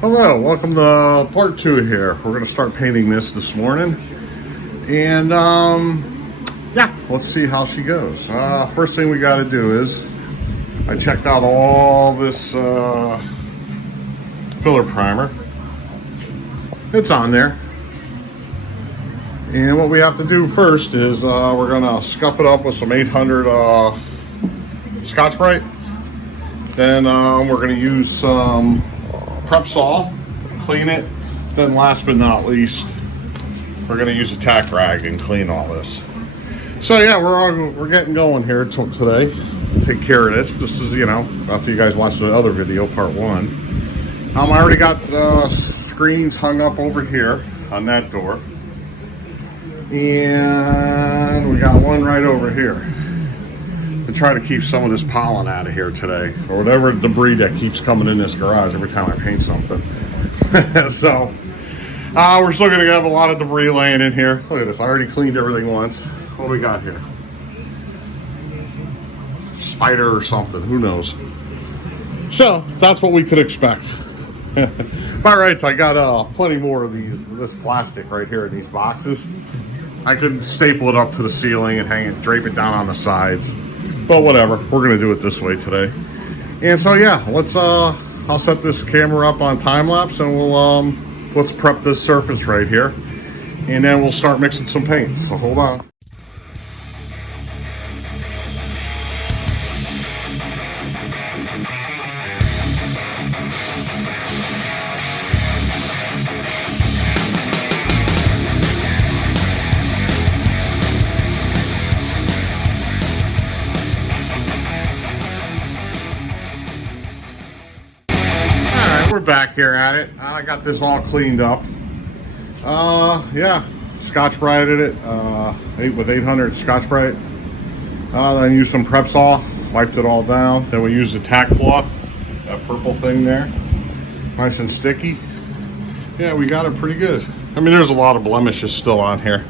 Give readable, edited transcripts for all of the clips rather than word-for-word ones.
Hello, welcome to part 2 here. We're going to start painting this morning. And, yeah, let's see how she goes. First thing we got to do is, I checked out all this filler primer. It's on there. And what we have to do first is we're going to scuff it up with some 800 Scotch-Brite. Then we're going to use some prep saw, clean it. Then last but not least, we're going to use a tack rag and clean all this. So yeah, we're getting going here today. Take care of this. This is, you know, after you guys watched the other video, part 1. I already got screens hung up over here on that door. And we got one right over here to try to keep some of this pollen out of here today, or whatever debris that keeps coming in this garage every time I paint something. So we're still gonna have a lot of debris laying in here. Look at this, I already cleaned everything once. What do we got here? Spider or something, who knows? So that's what we could expect. All right, I got plenty more of this plastic right here in these boxes. I could staple it up to the ceiling and hang it, drape it down on the sides. But whatever, we're gonna do it this way today. And so yeah, let's I'll set this camera up on time lapse and we'll let's prep this surface right here, and then we'll start mixing some paint. So hold on. We're back here at it. I got this all cleaned up. Yeah, Scotch-Brited it with 800 Scotch-Brite. Then used some prep saw, wiped it all down. Then we used a tack cloth, that purple thing there, nice and sticky. Yeah, we got it pretty good. I mean, there's a lot of blemishes still on here.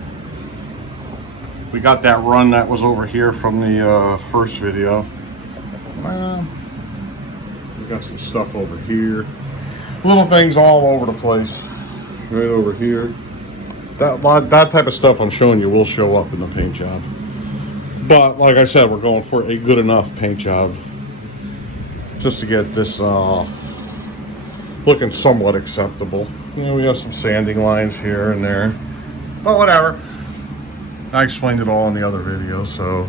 We got that run that was over here from the first video. We got some stuff over here. Little things all over the place. Right over here. That type of stuff I'm showing you will show up in the paint job. But like I said, we're going for a good enough paint job just to get this looking somewhat acceptable. You know, we have some sanding lines here and there, but whatever. I explained it all in the other video. So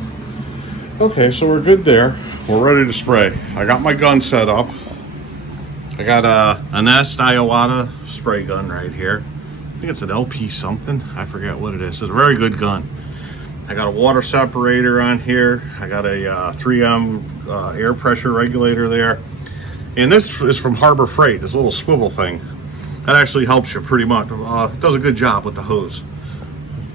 okay, so we're good there. We're ready to spray. I got my gun set up. I got an Iowata spray gun right here. I think it's an LP something. I forget what it is. It's a very good gun. I got a water separator on here. I got a 3M air pressure regulator there. And this is from Harbor Freight, this little swivel thing. That actually helps you pretty much. It does a good job with the hose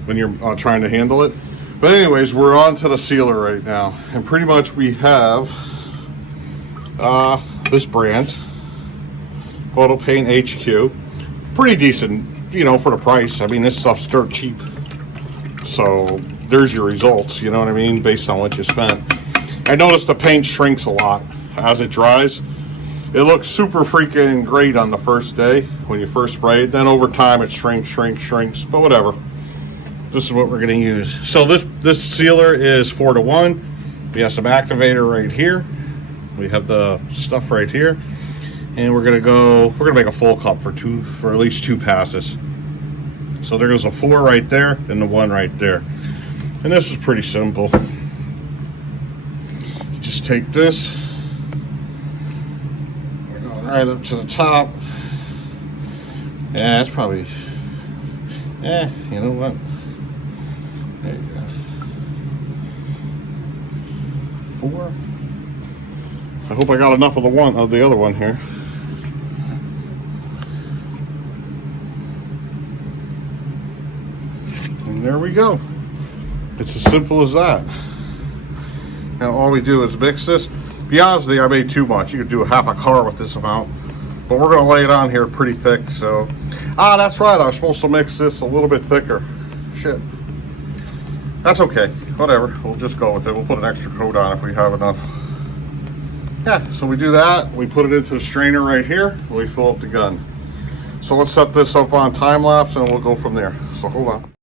when you're trying to handle it. But anyways, we're on to the sealer right now. And pretty much we have this brand. Photo Paint HQ, pretty decent, you know, for the price. I mean, this stuff's dirt cheap, so there's your results, you know what I mean, based on what you spent. I noticed the paint shrinks a lot as it dries. It looks super freaking great on the first day when you first spray it. Then over time it shrinks, but whatever. This is what we're going to use. So this sealer is 4-to-1. We have some activator right here. We have the stuff right here. And we're gonna make a full cup for at least 2 passes. So there goes a 4 right there and the 1 right there. And this is pretty simple. You just take this, we're going right up to the top. Yeah, it's probably, you know what? There you go. 4. I hope I got enough of the other one here. And there we go. It's as simple as that. Now all we do is mix this. Be honest with you, I made too much. You could do a half a car with this amount. But we're gonna lay it on here pretty thick, so. That's right, I was supposed to mix this a little bit thicker. Shit. That's okay, whatever, we'll just go with it. We'll put an extra coat on if we have enough. Yeah, so we do that, we put it into the strainer right here, and we fill up the gun. So let's set this up on time lapse and we'll go from there. So hold on.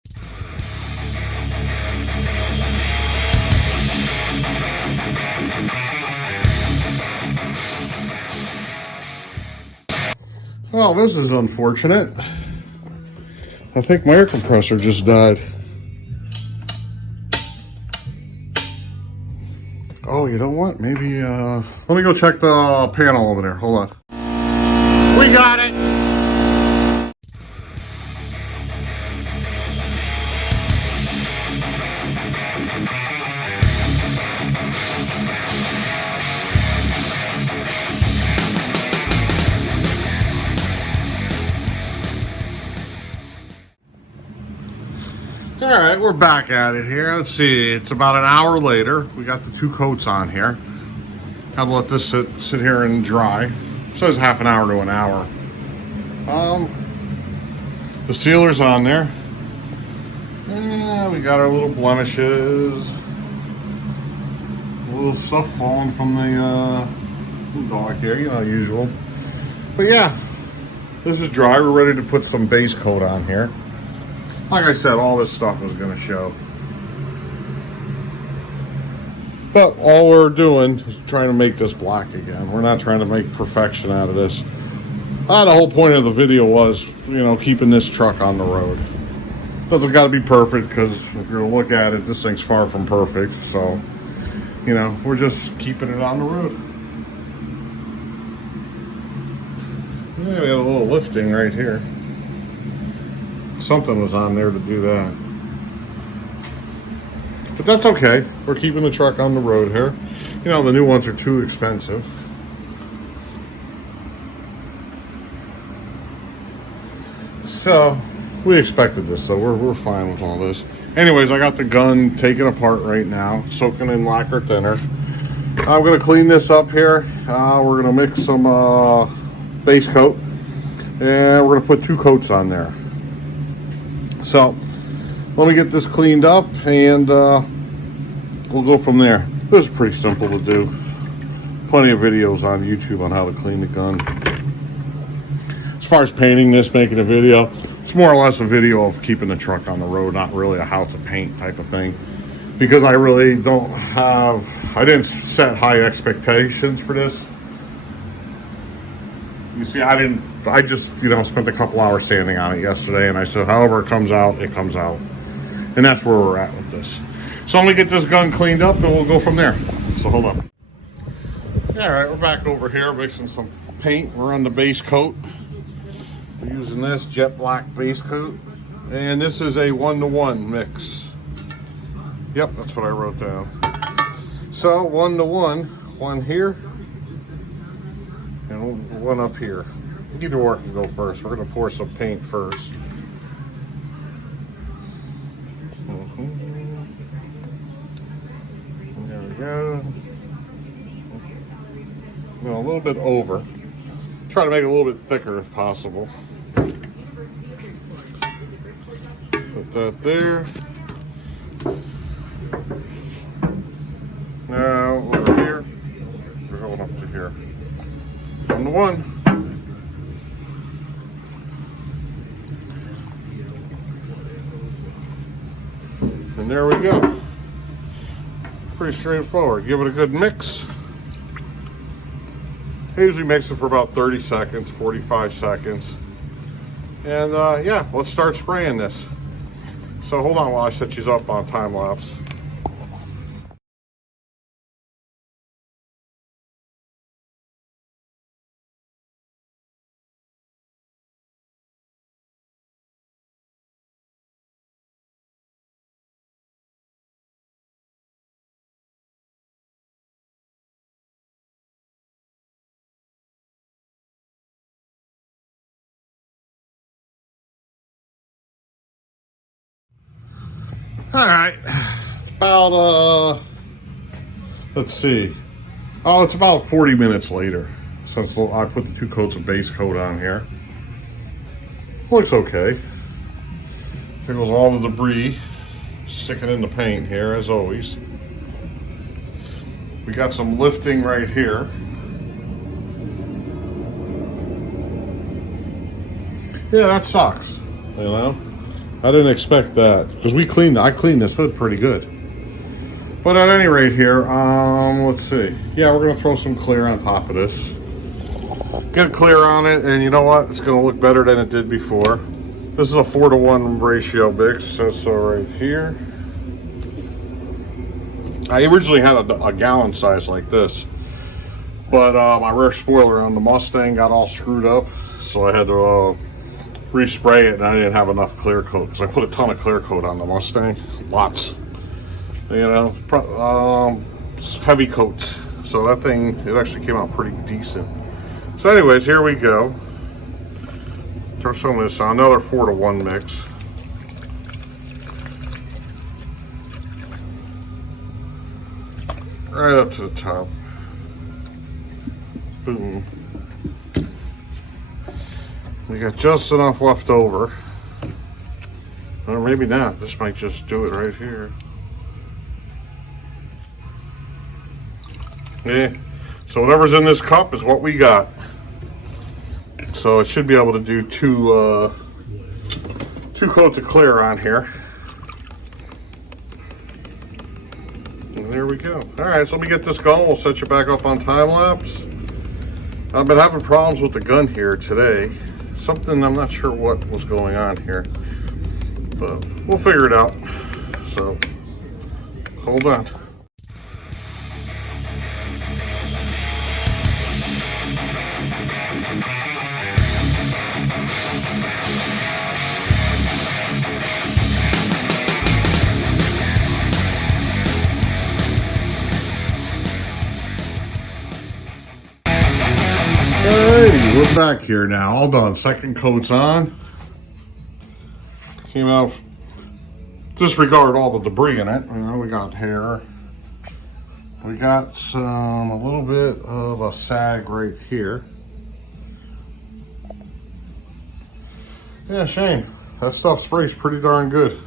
Well, this is unfortunate. I think my air compressor just died. Oh, you know what? Maybe, let me go check the panel over there. Hold on. We got it! All right, we're back at it here. Let's see, it's about an hour later. We got the 2 coats on here. I'll let this sit here and dry. It says half an hour to an hour. The sealer's on there. Yeah, we got our little blemishes. A little stuff falling from the dock here, you know, usual. But yeah, this is dry. We're ready to put some base coat on here. Like I said, all this stuff is going to show. But all we're doing is trying to make this black again. We're not trying to make perfection out of this. The whole point of the video was, you know, keeping this truck on the road. Doesn't got to be perfect, because if you're to look at it, this thing's far from perfect. So, you know, we're just keeping it on the road. Yeah, we got a little lifting right here. Something was on there to do that. But that's okay. We're keeping the truck on the road here. You know, the new ones are too expensive. So, we expected this, so we're fine with all this. Anyways, I got the gun taken apart right now, soaking in lacquer thinner. I'm going to clean this up here. We're going to mix some base coat, and we're going to put 2 coats on there. So, let me get this cleaned up, and we'll go from there. This is pretty simple to do. Plenty of videos on YouTube on how to clean the gun. As far as painting this, making a video, it's more or less a video of keeping the truck on the road, not really a how to paint type of thing. Because I really don't have, I didn't set high expectations for this. You see, I just, you know, spent a couple hours sanding on it yesterday, and I said, however it comes out, it comes out. And that's where we're at with this. So I'm gonna get this gun cleaned up, and we'll go from there. So hold up. All right, we're back over here mixing some paint. We're on the base coat. We're using this jet black base coat. And this is a 1-to-1 mix. Yep, that's what I wrote down. So 1-to-1, one here, and one up here. Either or can go first. We're gonna pour some paint first. There we go. Go a little bit over. Try to make it a little bit thicker if possible. Put that there. Now over here, we're going up to here. 1-to-1. And there we go. Pretty straightforward. Give it a good mix. I usually mix it for about 30 seconds, 45 seconds. And yeah, let's start spraying this. So hold on while I set these up on time lapse. All right, it's about, let's see. Oh, it's about 40 minutes later since I put the 2 coats of base coat on here. Looks okay. There goes all the debris sticking in the paint here, as always. We got some lifting right here. Yeah, that sucks. You know, I didn't expect that because I cleaned this hood pretty good. But at any rate here, let's see. Yeah, we're gonna throw some clear on top of this. Get clear on it, and you know what? It's gonna look better than it did before. This is a 4-to-1 ratio mix, so right here. I originally had a gallon size like this, but my rear spoiler on the Mustang got all screwed up, so I had to respray it, and I didn't have enough clear coat because I put a ton of clear coat on the Mustang, lots. You know, heavy coats. So that thing, it actually came out pretty decent. So anyways, here we go. Throw some of this on, another 4-to-1 mix. Right up to the top. Boom. We got just enough left over. Or maybe not, this might just do it right here. Yeah, so whatever's in this cup is what we got. So it should be able to do two coats of clear on here. And there we go. All right, so let me get this going. We'll set you back up on time lapse. I've been having problems with the gun here today. Something, I'm not sure what was going on here, but we'll figure it out. So hold on. Alrighty, we're back here now. All done. Second coat's on. Came out. Disregard all the debris in it. You know, we got hair. We got a little bit of a sag right here. Yeah, shame. That stuff sprays pretty darn good.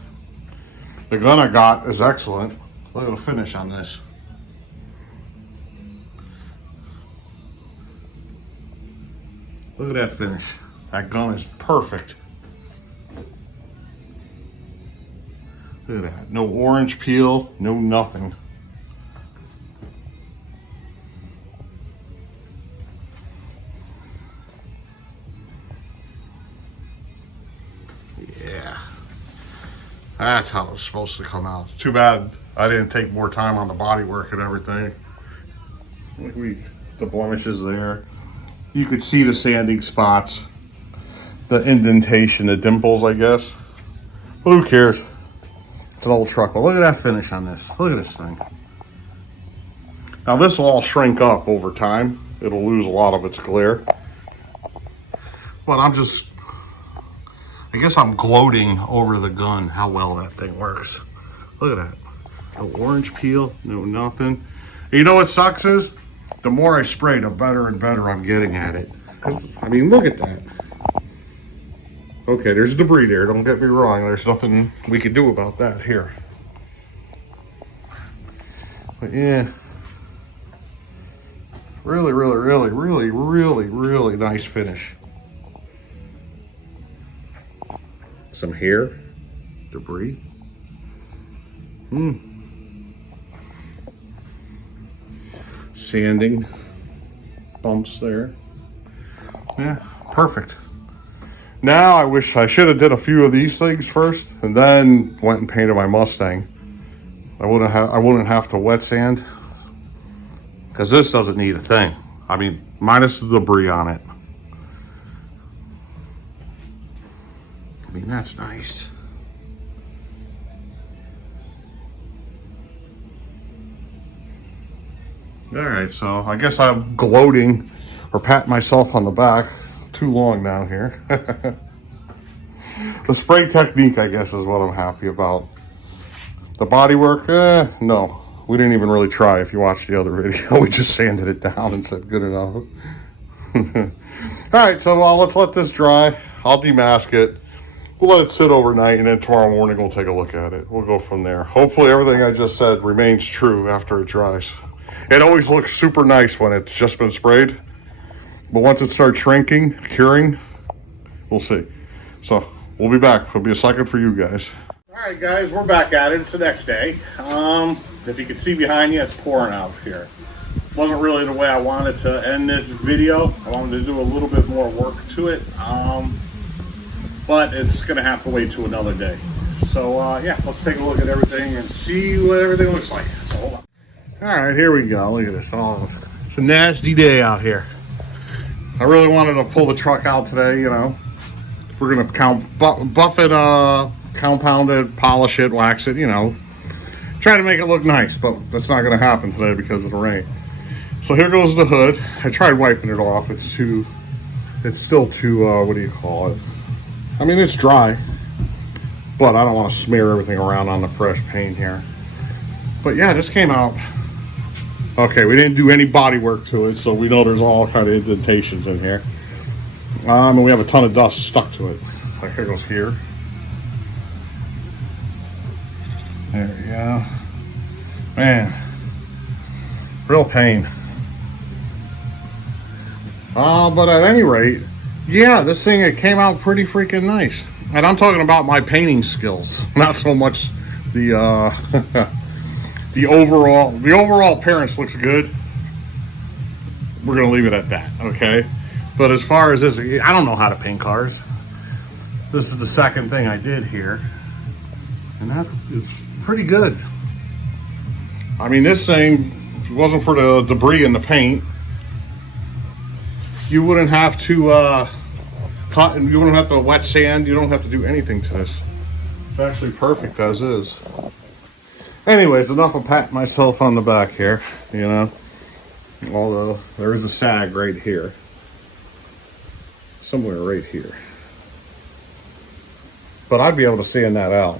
The gun I got is excellent. Look at the finish on this. Look at that finish. That gun is perfect. Look at that. No orange peel, no nothing. Yeah. That's how it's supposed to come out. Too bad I didn't take more time on the body work and everything. The blemishes there. You could see the sanding spots, the indentation, the dimples, I guess. But who cares? It's an old truck. But look at that finish on this. Look at this thing. Now this will all shrink up over time. It'll lose a lot of its glare. But I guess I'm gloating over the gun, how well that thing works. Look at that. No orange peel, no nothing. And you know what sucks is? The more I spray, the better and better I'm getting at it. I mean, look at that. Okay, there's debris there. Don't get me wrong. There's nothing we can do about that here. But yeah. Really, really, really, really, really, really nice finish. Some hair, debris. Sanding, bumps there. Yeah, perfect. Now I wish I should have did a few of these things first and then went and painted my Mustang. I wouldn't have to wet sand because this doesn't need a thing. I mean, minus the debris on it. I mean, that's nice. All right, so I guess I'm gloating or patting myself on the back too long now here. The spray technique, I guess, is what I'm happy about. The body work, no. We didn't even really try. If you watched the other video, we just sanded it down and said good enough. All right, so let's let this dry. I'll demask it. We'll let it sit overnight, and then tomorrow morning we'll take a look at it. We'll go from there. Hopefully everything I just said remains true after it dries. It always looks super nice when it's just been sprayed. But once it starts shrinking, curing, we'll see. So we'll be back. It'll be a second for you guys. All right, guys, we're back at it. It's the next day. If you can see behind you, it's pouring out here. Wasn't really the way I wanted to end this video. I wanted to do a little bit more work to it, but it's gonna have to wait to another day. So yeah, let's take a look at everything and see what everything looks like. So hold on. All right, here we go. Look at this. It's a nasty day out here. I really wanted to pull the truck out today. You know, we're gonna buff it, compound it, polish it, wax it. You know, try to make it look nice, but that's not gonna happen today because of the rain. So here goes the hood. I tried wiping it off. It's still too, what do you call it? I mean, it's dry, but I don't want to smear everything around on the fresh paint here. But yeah, this came out. Okay, we didn't do any body work to it, so we know there's all kind of indentations in here. And we have a ton of dust stuck to it. Like here goes here. There we go. Man, real pain. But at any rate, yeah, this thing, it came out pretty freaking nice. And I'm talking about my painting skills, not so much the the overall appearance looks good. We're gonna leave it at that, okay? But as far as this, I don't know how to paint cars. This is the second thing I did here, and it's pretty good. I mean, this thing, if it wasn't for the debris in the paint, you wouldn't have to cut, and you wouldn't have to wet sand. You don't have to do anything to this. It's actually perfect as is. Anyways, enough of patting myself on the back here, you know. Although there is a sag right here, somewhere right here. But I'd be able to sand that out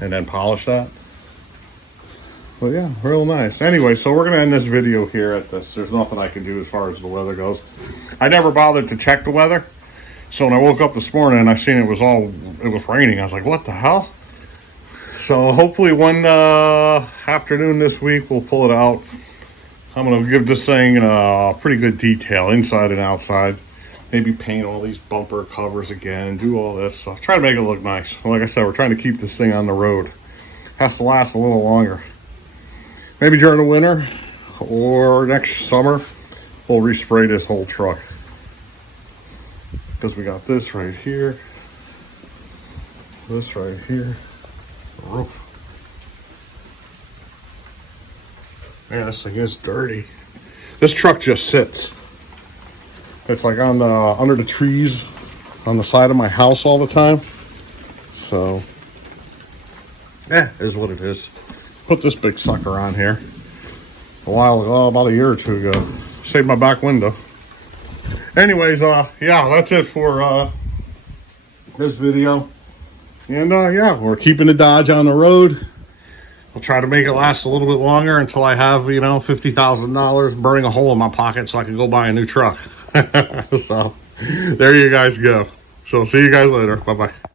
and then polish that. But yeah, real nice. Anyway, so we're gonna end this video here at this. There's nothing I can do as far as the weather goes. I never bothered to check the weather. So when I woke up this morning and I seen it was raining, I was like, what the hell? So hopefully one afternoon this week, we'll pull it out. I'm gonna give this thing pretty good detail, inside and outside. Maybe paint all these bumper covers again, do all this stuff. Try to make it look nice. Like I said, we're trying to keep this thing on the road. Has to last a little longer. Maybe during the winter or next summer, we'll respray this whole truck. Because we got this right here, this right here, the roof. Man, this thing is dirty. This truck just sits. It's like on the under the trees on the side of my house all the time. So, yeah, is what it is. Put this big sucker on here a while ago, about a year or two ago. Saved my back window. Anyways, yeah, that's it for this video. And yeah, we're keeping the Dodge on the road. We'll try to make it last a little bit longer until I have, you know, $50,000 burning a hole in my pocket so I can go buy a new truck. So there you guys go. So see you guys later. Bye-bye.